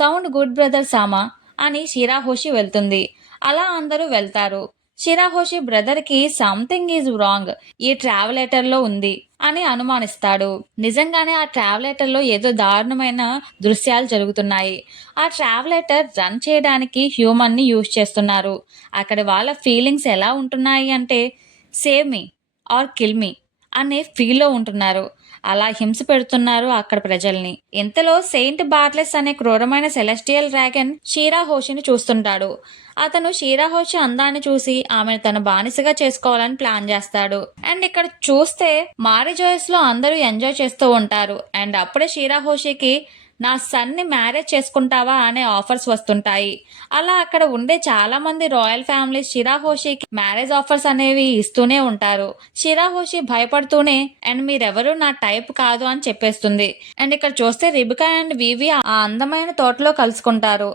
సౌండ్ గుడ్ బ్రదర్ సామా అని షిరాహోషి వెళ్తుంది. అలా అందరూ వెళ్తారు. షిరాహోషి బ్రదర్ కి సంథింగ్ ఈజ్ రాంగ్ ఈ ట్రావెలేటర్ లో ఉంది అని అనుమానిస్తాడు. నిజంగానే ఆ ట్రావెలేటర్ లో ఏదో దారుణమైన దృశ్యాలు జరుగుతున్నాయి. ఆ ట్రావెలేటర్ రన్ చేయడానికి హ్యూమన్ ని యూజ్ చేస్తున్నారు. అక్కడ వాళ్ళ ఫీలింగ్స్ ఎలా ఉంటున్నాయి అంటే save me or kill me అనే ఫీల్లో ఉంటున్నారు. అలా హింస పెడుతున్నారు అక్కడ ప్రజల్ని. ఇంతలో సెయింట్ బార్లెస్ అనే క్రూరమైన సెలెస్టియల్ డ్రాగన్ షీరాహోషిని చూస్తుంటాడు. అతను షీరాహోషి అందాన్ని చూసి ఆమెను తన బానిసగా చేసుకోవాలని ప్లాన్ చేస్తాడు. అండ్ ఇక్కడ చూస్తే మారిజోయస్ లో అందరూ ఎంజాయ్ చేస్తూ ఉంటారు. అండ్ అప్పుడే షీరాహోషికి నా సన్ ని మ్యారేజ్ చేసుకుంటావా అనే ఆఫర్స్ వస్తుంటాయి. అలా అక్కడ ఉండే చాలా మంది రాయల్ ఫ్యామిలీస్ షిరాహోషికి మ్యారేజ్ ఆఫర్స్ అనేవి ఇస్తూనే ఉంటారు. షిరాహోషి భయపడుతూనే అండ్ మీరెవరు నా టైప్ కాదు అని చెప్పేస్తుంది. అండ్ ఇక్కడ చూస్తే రిబికా అండ్ వివి ఆ అందమైన తోటలో కలుసుకుంటారు.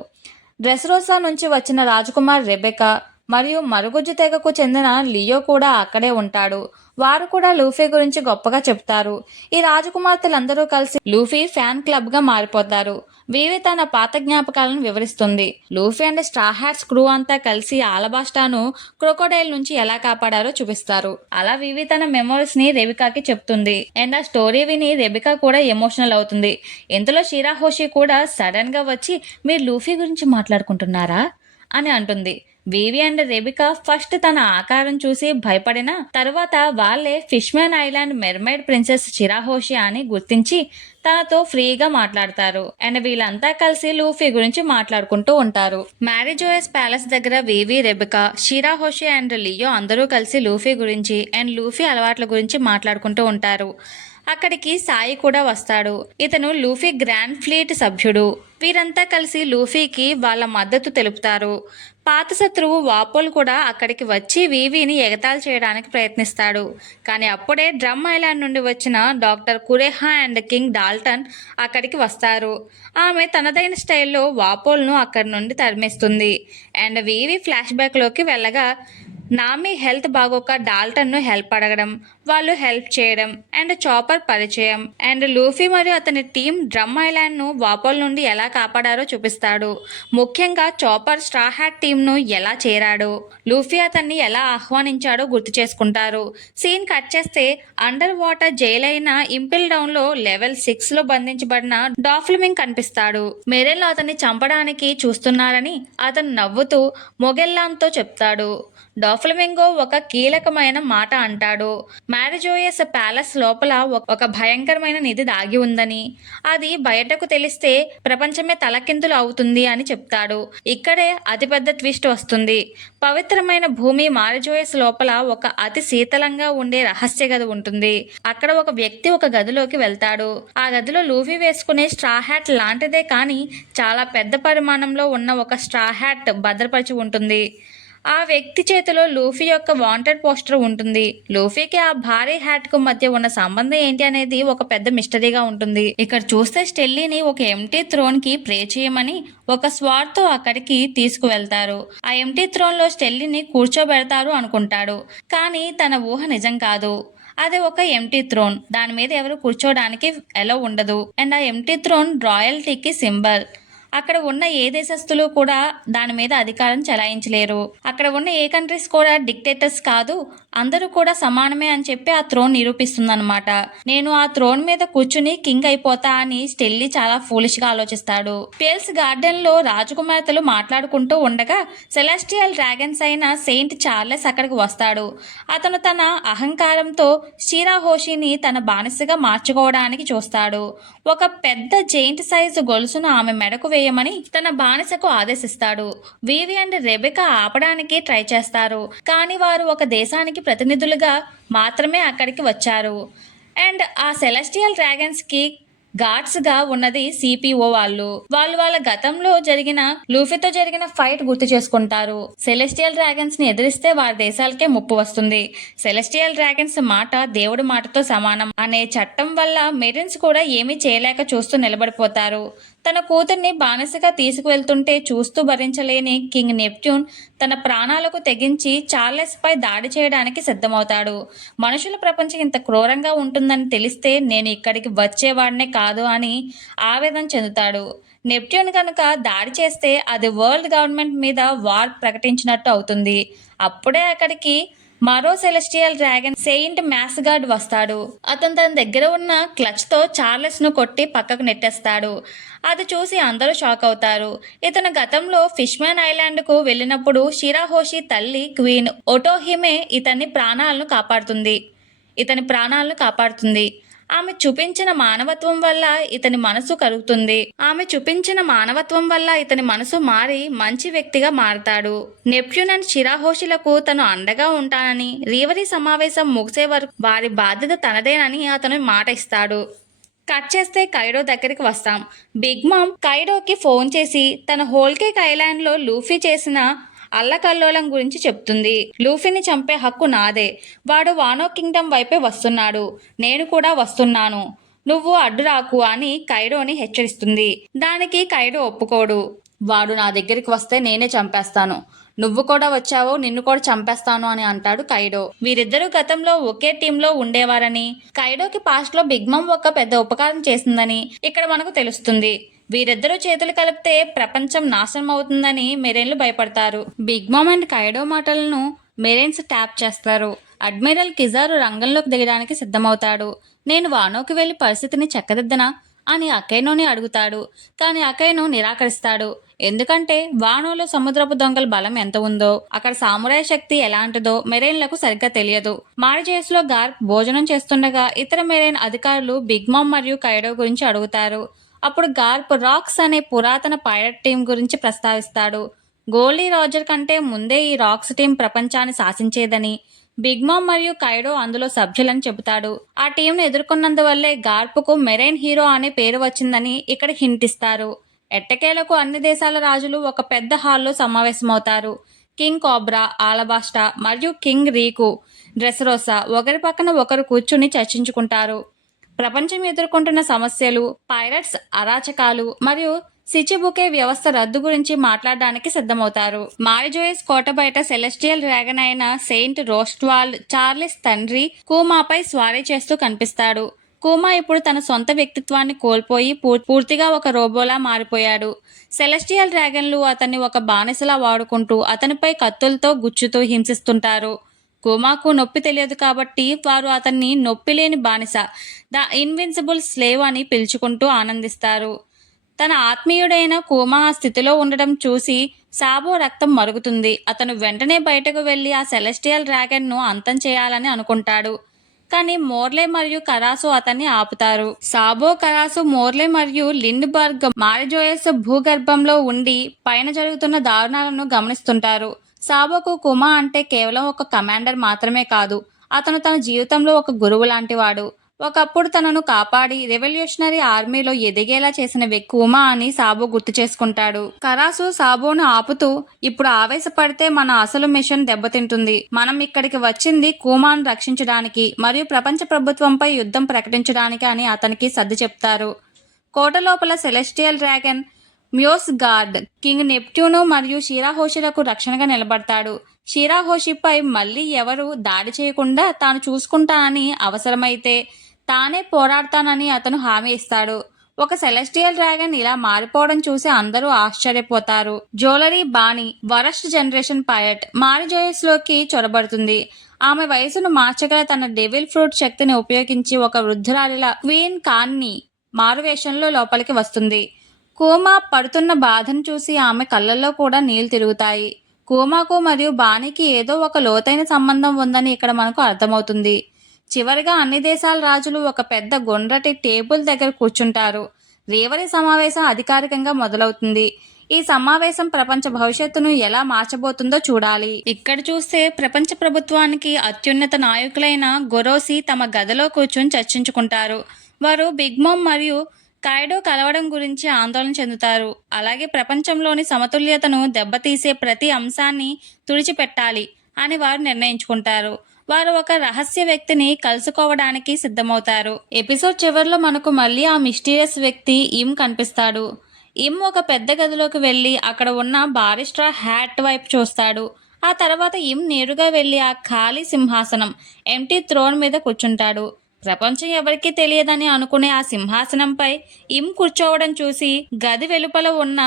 డ్రెస్రోసా నుంచి వచ్చిన రాజకుమార్ రెబెకా మరియు మరుగుజ్జు తెగకు చెందిన లియో కూడా అక్కడే ఉంటాడు. వారు కూడా లూఫీ గురించి గొప్పగా చెప్తారు. ఈ రాజకుమార్తెలందరూ కలిసి లూఫీ ఫ్యాన్ క్లబ్ గా మారిపోతారు. వివి తన పాత జ్ఞాపకాలను వివరిస్తుంది. Luffy and straw hats crew అంతా కలిసి ఆలబాస్టాను క్రొకోడైల్ నుంచి ఎలా కాపాడారో చూపిస్తారు. అలా వివి తన మెమోరీస్ ని రెబికాకి చెప్తుంది. అండ్ ఆ స్టోరీ విని రెబికా కూడా ఎమోషనల్ అవుతుంది. ఇంతలో షిరాహోషి కూడా సడన్ గా వచ్చి మీరు లూఫీ గురించి మాట్లాడుకుంటున్నారా అని అంటుంది. వివి అండ్ రెబికా ఫస్ట్ తన ఆకారం చూసి భయపడిన తరువాత వాళ్ళే ఫిష్మెన్ ఐలాండ్ మెర్మైడ్ ప్రిన్సెస్ షిరాహోషి అని గుర్తించి తనతో ఫ్రీగా మాట్లాడతారు. అండ్ వీళ్ళంతా కలిసి లూఫీ గురించి మాట్లాడుకుంటూ ఉంటారు. మ్యారిజోయస్ ప్యాలెస్ దగ్గర వివి, రెబికా, షిరాహోషి అండ్ లియో అందరూ కలిసి లూఫీ గురించి అండ్ లూఫీ అలవాట్ల గురించి మాట్లాడుకుంటూ ఉంటారు. అక్కడికి సాయి కూడా వస్తాడు. ఇతను లూఫీ గ్రాండ్ ఫ్లీట్ సభ్యుడు. వీరంతా కలిసి లూఫీకి వాళ్ళ మద్దతు తెలుపుతారు. పాత శత్రువు వాపోల్ కూడా అక్కడికి వచ్చి వివిని ఎగతాళి చేయడానికి ప్రయత్నిస్తాడు. కానీ అప్పుడే డ్రమ్ ఐలాండ్ నుండి వచ్చిన డాక్టర్ కురేహా అండ్ కింగ్ డాల్టన్ అక్కడికి వస్తారు. ఆమె తనదైన స్టైల్లో వాపోల్ను అక్కడి నుండి తరిమేస్తుంది. అండ్ వివి ఫ్లాష్ బ్యాక్లోకి వెళ్ళగా నామి హెల్త్ బాగోక డాల్టన్ను హెల్ప్ అడగడం, వాళ్ళు హెల్ప్ చేయడం అండ్ చాపర్ పరిచయం అండ్ లూఫీ మరియు అతని టీం డ్రమ్ ఐలాండ్ను వాపోల్ నుండి ఎలా కాపాడారో చూపిస్తాడు. ముఖ్యంగా చాపర్ స్ట్రా హ్యాట్ టీంను ఎలా చేరాడో, లూఫీ అతన్ని ఎలా ఆహ్వానించాడో గుర్తు చేసుకుంటారు. సీన్ కట్ చేస్తే అండర్ వాటర్ జైల్ అయిన ఇంపిల్ డౌన్ లో లెవెల్ 6 లో బంధించబడిన డాఫ్లమింగ్ కనిపిస్తాడు. మెరెల్ అతన్ని చంపడానికి చూస్తున్నారని అతను నవ్వుతూ మొగెల్లాంతో చెప్తాడు. డాఫ్లమింగో ఒక కీలకమైన మాట అంటాడు. మ్యారిజోయస్ ప్యాలెస్ లోపల ఒక భయంకరమైన నిధి దాగి ఉందని, అది బయటకు తెలిస్తే ప్రపంచమే తలకిందులు అవుతుంది అని చెప్తాడు. ఇక్కడే అతిపెద్ద ట్విస్ట్ వస్తుంది. పవిత్రమైన భూమి మారిజోయస్ లోపల ఒక అతి శీతలంగా ఉండే రహస్య గది ఉంటుంది. అక్కడ ఒక వ్యక్తి ఒక గదిలోకి వెళ్తాడు. ఆ గదిలో లూఫీ వేసుకునే స్ట్రా హ్యాట్ లాంటిదే కానీ చాలా పెద్ద పరిమాణంలో ఉన్న ఒక స్ట్రా హ్యాట్ భద్రపరిచి ఉంటుంది. ఆ వ్యక్తి చేతిలో లూఫీ యొక్క వాంటెడ్ పోస్టర్ ఉంటుంది. లూఫీకి ఆ భారీ హ్యాట్ కు మధ్య ఉన్న సంబంధం ఏంటి అనేది ఒక పెద్ద మిస్టరీగా ఉంటుంది. ఇక్కడ చూస్తే స్టెల్లీని ఒక ఎంటీ థ్రోన్ కి ప్రే చేయమని ఒక స్వార్డ్ తో అక్కడికి తీసుకువెళ్తారు. ఆ ఎంటీ థ్రోన్ లో స్టెల్లీని కూర్చోబెడతారు అనుకుంటాడు. కానీ తన ఊహ నిజం కాదు. అది ఒక ఎంటీ థ్రోన్. దాని మీద ఎవరు కూర్చోడానికి ఎలో ఉండదు. అండ్ ఆ ఎంటీ థ్రోన్ రాయల్టీకి సింబల్. అక్కడ ఉన్న ఏ దేశస్తులు కూడా దాని మీద అధికారం చెలాయించలేరు. అక్కడ ఉన్న ఏ కంట్రీస్ కూడా డిక్టేటర్స్ కాదు, అందరూ కూడా సమానమే అని చెప్పి ఆ థ్రోన్ నిరూపిస్తుందన్నమాట. నేను ఆ థ్రోన్ మీద కూర్చుని కింగ్ అయిపోతా అని స్టెల్లీ చాలా ఫూలిష్ గా ఆలోచిస్తాడు. పేల్స్ గార్డెన్ లో రాజకుమార్తెలు మాట్లాడుకుంటూ ఉండగా సెలెస్టియల్ డ్రాగన్స్ అయిన సెయింట్ చార్లెస్ అక్కడికి వస్తాడు. అతను తన అహంకారంతో షిరాహోషిని తన బానిసగా మార్చుకోవడానికి చూస్తాడు. ఒక పెద్ద జెయింట్ సైజు గొలుసును ఆమె మెడకు వేయమని తన బానిసకు ఆదేశిస్తాడు. వివి అండ్ రెబెకా ఆపడానికి ట్రై చేస్తారు. కానీ వారు ఒక దేశానికి ప్రతినిధులుగా మాత్రమే అక్కడికి వచ్చారు. అండ్ ఆ సెలెస్టియల్ డ్రాగన్స్ కి గార్డ్స్ గా ఉన్నది సిపిఓ వాళ్ళు వాళ్ళ గతంలో జరిగిన లూఫీతో జరిగిన ఫైట్ గుర్తు చేసుకుంటారు. సెలెస్టియల్ డ్రాగన్స్ ని ఎదిరిస్తే వారి దేశాలకే ముప్పు వస్తుంది. సెలెస్టియల్ డ్రాగన్స్ మాట దేవుడి మాటతో సమానం అనే చట్టం వల్ల మెరిన్స్ కూడా ఏమీ చేయలేక చూస్తూ నిలబడిపోతారు. తన కూతుర్ని బానిసగా తీసుకువెళ్తుంటే చూస్తూ భరించలేని కింగ్ నెప్ట్యూన్ తన ప్రాణాలకు తెగించి చార్లెస్ పై దాడి చేయడానికి సిద్ధమవుతాడు. మనుషుల ప్రపంచం ఇంత క్రూరంగా ఉంటుందని తెలిస్తే నేను ఇక్కడికి వచ్చేవాడినే కాదు అని ఆవేదన చెందుతాడు. నెప్ట్యూన్ కనుక దాడి చేస్తే అది వరల్డ్ గవర్నమెంట్ మీద వార్ ప్రకటించినట్టు అవుతుంది. అప్పుడే అక్కడికి మరో సెలెస్టియల్ డ్రాగన్ సెయింట్ మ్యాస్గార్డ్ వస్తాడు. అతను తన దగ్గర ఉన్న క్లచ్తో చార్లెస్ను కొట్టి పక్కకు నెట్టేస్తాడు. అది చూసి అందరూ షాక్ అవుతారు. ఇతను గతంలో ఫిష్మ్యాన్ ఐలాండ్కు వెళ్ళినప్పుడు షిరాహోషి తల్లి క్వీన్ ఒటోహిమే ఇతని ప్రాణాలను కాపాడుతుంది. ఆమె చూపించిన మానవత్వం వల్ల ఇతని మనసు మారి మంచి వ్యక్తిగా మారతాడు. నెప్ట్యూన్ అండ్ షిరాహోషిలకు తను అండగా ఉంటానని, రీవరీ సమావేశం ముగిసే వరకు వారి బాధ్యత తనదేనని అతను మాట ఇస్తాడు. కట్ చేస్తే కైడో దగ్గరికి వస్తాం. బిగ్ మామ్ కైడోకి ఫోన్ చేసి తన హోల్కేక్ ఐలాండ్లో లూఫీ చేసిన అల్లకల్లోలం గురించి చెప్తుంది. లూఫీని చంపే హక్కు నాదే. వాడు వానో కింగ్డమ్ వైపే వస్తున్నాడు. నేను కూడా వస్తున్నాను. నువ్వు అడ్డు రాకు అని కైడోని హెచ్చరిస్తుంది. దానికి కైడో ఒప్పుకోడు. వాడు నా దగ్గరికి వస్తే నేనే చంపేస్తాను. నువ్వు కూడా వచ్చావో నిన్ను కూడా చంపేస్తాను అని అంటాడు కైడో. వీరిద్దరూ గతంలో ఒకే టీంలో ఉండేవారని, కైడోకి పాస్ట్ లో బిగ్ మామ్ ఒక పెద్ద ఉపకారం చేసిందని ఇక్కడ మనకు తెలుస్తుంది. వీరిద్దరూ చేతులు కలిపితే ప్రపంచం నాశనం అవుతుందని మెరైన్లు భయపడతారు. బిగ్ మామ్ అండ్ కైడో మాటలను మెరైన్స్ ట్యాప్ చేస్తారు. అడ్మిరల్ కిజారు రంగంలోకి దిగడానికి సిద్ధమవుతాడు. నేను వానోకి వెళ్లి పరిస్థితిని చక్కదిద్దనా అని అకైనోని అడుగుతాడు. కానీ అకైనో నిరాకరిస్తాడు. ఎందుకంటే వానోలో సముద్రపు దొంగల బలం ఎంత ఉందో, అక్కడ సామురాయ్ శక్తి ఎలాంటిదో మెరైన్లకు సరిగ్గా తెలియదు. మారిజేస్లో గార్ప్ భోజనం చేస్తుండగా ఇతర మెరైన్ అధికారులు బిగ్ మామ్ మరియు కైడో గురించి అడుగుతారు. అప్పుడు గార్ప్ రాక్స్ అనే పురాతన పైరట్ టీం గురించి ప్రస్తావిస్తాడు. గోల్డీ రాజర్ కంటే ముందే ఈ రాక్స్ టీం ప్రపంచాన్ని శాసించేదని, బిగ్ మామ్ మరియు కైడో అందులో సభ్యులని చెబుతాడు. ఆ టీంను ఎదుర్కొన్నందువల్లే గార్ప్కు మెరైన్ హీరో అనే పేరు వచ్చిందని ఇక్కడ హింట్ ఇస్తారు. ఎట్టకేలకు అన్ని దేశాల రాజులు ఒక పెద్ద హాల్లో సమావేశమవుతారు. కింగ్ కోబ్రా, ఆలబాస్టా మరియు కింగ్ రీకు డ్రెసరోసా ఒకరి పక్కన ఒకరు కూర్చుని చర్చించుకుంటారు. ప్రపంచం ఎదుర్కొంటున్న సమస్యలు, పైరట్స్ అరాచకాలు మరియు సిచిబుకే వ్యవస్థ రద్దు గురించి మాట్లాడడానికి సిద్ధమవుతారు. మారిజోయస్ కోట బయట సెలెస్టియల్ డ్రాగన్ అయిన సెయింట్ రోస్ట్వాల్డ్ చార్లెస్ తండ్రి కూమాపై స్వారీ చేస్తూ కనిపిస్తాడు. కూమా ఇప్పుడు తన సొంత వ్యక్తిత్వాన్ని కోల్పోయి పూర్తిగా ఒక రోబోలా మారిపోయాడు. సెలెస్టియల్ డ్రాగన్లు అతన్ని ఒక బానిసలా వాడుకుంటూ అతనిపై కత్తులతో గుచ్చుతూ హింసిస్తుంటారు. కూమాకు నొప్పి తెలియదు కాబట్టి వారు అతన్ని నొప్పిలేని బానిస, ద ఇన్విన్సిబుల్ స్లేవ్ అని పిలుచుకుంటూ ఆనందిస్తారు. తన ఆత్మీయుడైన కూమా ఆ స్థితిలో ఉండడం చూసి సాబో రక్తం మరుగుతుంది. అతను వెంటనే బయటకు వెళ్లి ఆ సెలెస్టియల్ డ్రాగన్ను అంతం చేయాలని అనుకుంటాడు. కానీ మోర్లే మరియు కరాసు అతన్ని ఆపుతారు. సాబో, కరాసు, మోర్లే మరియు లిండ్బర్గ్ మారిజోయస్ భూగర్భంలో ఉండి పైన జరుగుతున్న దారుణాలను గమనిస్తుంటారు. సాబోకు కుమా అంటే కేవలం ఒక కమాండర్ మాత్రమే కాదు, అతను తన జీవితంలో ఒక గురువు లాంటివాడు. ఒకప్పుడు తనను కాపాడి రెవల్యూషనరీ ఆర్మీలో ఎదిగేలా చేసిన వ్యక్తి కుమా అని సాబో గుర్తు చేసుకుంటాడు. కరాసు సాబోను ఆపుతూ, ఇప్పుడు ఆవేశపడితే మన అసలు మిషన్ దెబ్బతింటుంది. మనం ఇక్కడికి వచ్చింది కుమాను రక్షించడానికి మరియు ప్రపంచ ప్రభుత్వంపై యుద్ధం ప్రకటించడానికి అని అతనికి సర్ది చెప్తారు. కోట లోపల celestial dragon మ్యోస్ gourd king Neptune మరియు షిరాహోషిలకు రక్షణగా నిలబడతాడు. షిరాహోషిపై మళ్ళీ ఎవరు దాడి చేయకుండా తాను చూసుకుంటానని, అవసరమైతే తానే పోరాడతానని అతను హామీ ఇస్తాడు. ఒక సెలెస్టియల్ డ్రాగన్ ఇలా మారిపోవడం చూసి అందరూ ఆశ్చర్యపోతారు. జ్యువెలరీ బాణి, వరస్ట్ జనరేషన్ పైరట్, మారిజోయస్ లోకి చొరబడుతుంది. ఆమె వయసును మార్చగల తన డెవిల్ ఫ్రూట్ శక్తిని ఉపయోగించి ఒక వృద్ధురాలిలా క్వీన్ కాన్ని మారువేషంలో లోపలికి వస్తుంది. కూమా పడుతున్న బాధను చూసి ఆమె కళ్ళల్లో కూడా నీళ్లు తిరుగుతాయి. కూమాకు మరియు బాణీకి ఏదో ఒక లోతైన సంబంధం ఉందని ఇక్కడ మనకు అర్థమవుతుంది. చివరిగా అన్ని దేశాల రాజులు ఒక పెద్ద గుండ్రటి టేబుల్ దగ్గర కూర్చుంటారు. రీవరీ సమావేశం అధికారికంగా మొదలవుతుంది. ఈ సమావేశం ప్రపంచ భవిష్యత్తును ఎలా మార్చబోతుందో చూడాలి. ఇక్కడ చూస్తే ప్రపంచ ప్రభుత్వానికి అత్యున్నత నాయకులైన గొరోసి తమ గదిలో కూర్చుని చర్చించుకుంటారు. వారు బిగ్ మామ్ మరియు కైడో కలవడం గురించి ఆందోళన చెందుతారు. అలాగే ప్రపంచంలోని సమతుల్యతను దెబ్బతీసే ప్రతి అంశాన్ని తుడిచిపెట్టాలి అని వారు నిర్ణయించుకుంటారు. వారు ఒక రహస్య వ్యక్తిని కలుసుకోవడానికి సిద్ధమవుతారు. ఎపిసోడ్ చివరిలో మనకు మళ్ళీ ఆ మిస్టీరియస్ వ్యక్తి ఇమ్ కనిపిస్తాడు. ఇమ్ ఒక పెద్ద గదిలోకి వెళ్ళి అక్కడ ఉన్న బారిస్టా హ్యాట్ వైపు చూస్తాడు. ఆ తర్వాత ఇమ్ నేరుగా వెళ్ళి ఆ ఖాళీ సింహాసనం ఎంటీ థ్రోన్ మీద కూర్చుంటాడు. ప్రపంచం ఎవరికీ తెలియదని అనుకునే ఆ సింహాసనంపై ఇమ్ కూర్చోవడం చూసి గది వెలుపల ఉన్న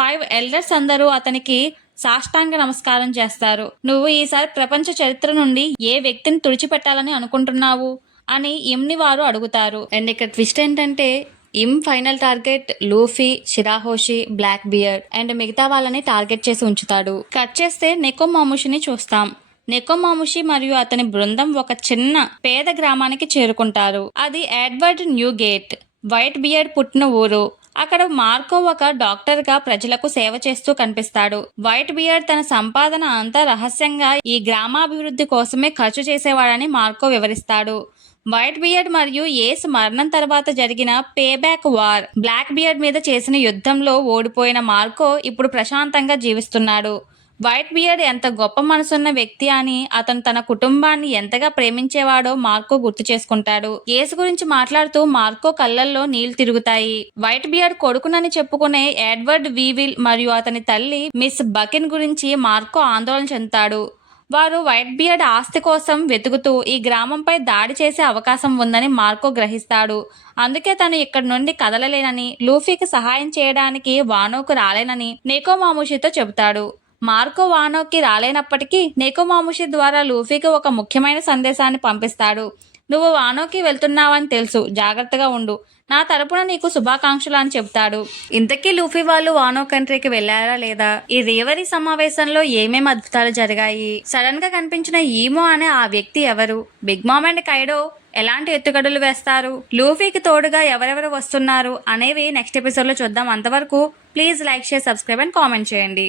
5 ఎల్డర్స్ అందరూ అతనికి సాష్టాంగ నమస్కారం చేస్తారు. నువ్వు ఈసారి ప్రపంచ చరిత్ర నుండి ఏ వ్యక్తిని తుడిచిపెట్టాలని అనుకుంటున్నావు అని ఇమ్ని వారు అడుగుతారు. అండ్ ఇక్కడ ట్విస్ట్ ఏంటంటే Im final target Luffy, Shirahoshi, black beard and మిగతా వాళ్ళని టార్గెట్ చేసి ఉంచుతాడు. కట్ చేస్తే నెకోమాముషిని చూస్తాం. నెకోమాముషి మరియు అతని బృందం ఒక చిన్న పేద గ్రామానికి చేరుకుంటారు. అది ఎడ్వర్డ్ న్యూగేట్, వైట్ బియర్డ్ పుట్టిన ఊరు. అక్కడ మార్కో ఒక డాక్టర్ గా ప్రజలకు సేవ చేస్తూ కనిపిస్తాడు. వైట్ బియర్డ్ తన సంపాదన అంతా రహస్యంగా ఈ గ్రామాభివృద్ధి కోసమే ఖర్చు చేసేవాడని మార్కో వివరిస్తాడు. వైట్ బియర్డ్ మరియు ఏస్ మరణం తర్వాత జరిగిన పేబ్యాక్ వార్, బ్లాక్ బియర్డ్ మీద చేసిన యుద్ధంలో ఓడిపోయిన మార్కో ఇప్పుడు ప్రశాంతంగా జీవిస్తున్నాడు. వైట్ బియర్డ్ ఎంత గొప్ప మనసున్న వ్యక్తి అని, అతను తన కుటుంబాన్ని ఎంతగా ప్రేమించేవాడో మార్కో గుర్తు చేసుకుంటాడు. ఏసు గురించి మాట్లాడుతూ మార్కో కళ్ళల్లో నీళ్లు తిరుగుతాయి. వైట్ బియర్డ్ కొడుకునని చెప్పుకునే ఎడ్వర్డ్ వీవిల్ మరియు అతని తల్లి మిస్ బకిన్ గురించి మార్కో ఆందోళన చెందుతాడు. వారు వైట్ బియర్డ్ ఆస్తి కోసం వెతుకుతూ ఈ గ్రామంపై దాడి చేసే అవకాశం ఉందని మార్కో గ్రహిస్తాడు. అందుకే తను ఇక్కడి నుండి కదలలేనని, లూఫీకి సహాయం చేయడానికి వానోకు రాలేనని నెకోమాముషితో చెబుతాడు. మార్కో వానోకి రాలేనప్పటికీ నెకోమాముషి ద్వారా లూఫీకి ఒక ముఖ్యమైన సందేశాన్ని పంపిస్తాడు. నువ్వు వానోకి వెళ్తున్నావని తెలుసు, జాగ్రత్తగా ఉండు, నా తరపున నీకు శుభాకాంక్షలు అని చెప్తాడు. ఇంతకీ లూఫీ వాళ్ళు వానో కంట్రీకి వెళ్ళారా లేదా? ఈ రేవరీ సమావేశంలో ఏమేమి అద్భుతాలు జరిగాయి? సడన్ గా కనిపించిన ఈమో అనే ఆ వ్యక్తి ఎవరు? బిగ్ మామ్ అండ్ కైడో ఎలాంటి ఎత్తుగడలు వేస్తారు? లూఫీకి తోడుగా ఎవరెవరు వస్తున్నారు అనేవి నెక్స్ట్ ఎపిసోడ్ లో చూద్దాం. అంతవరకు please like, share, subscribe and comment చేయండి.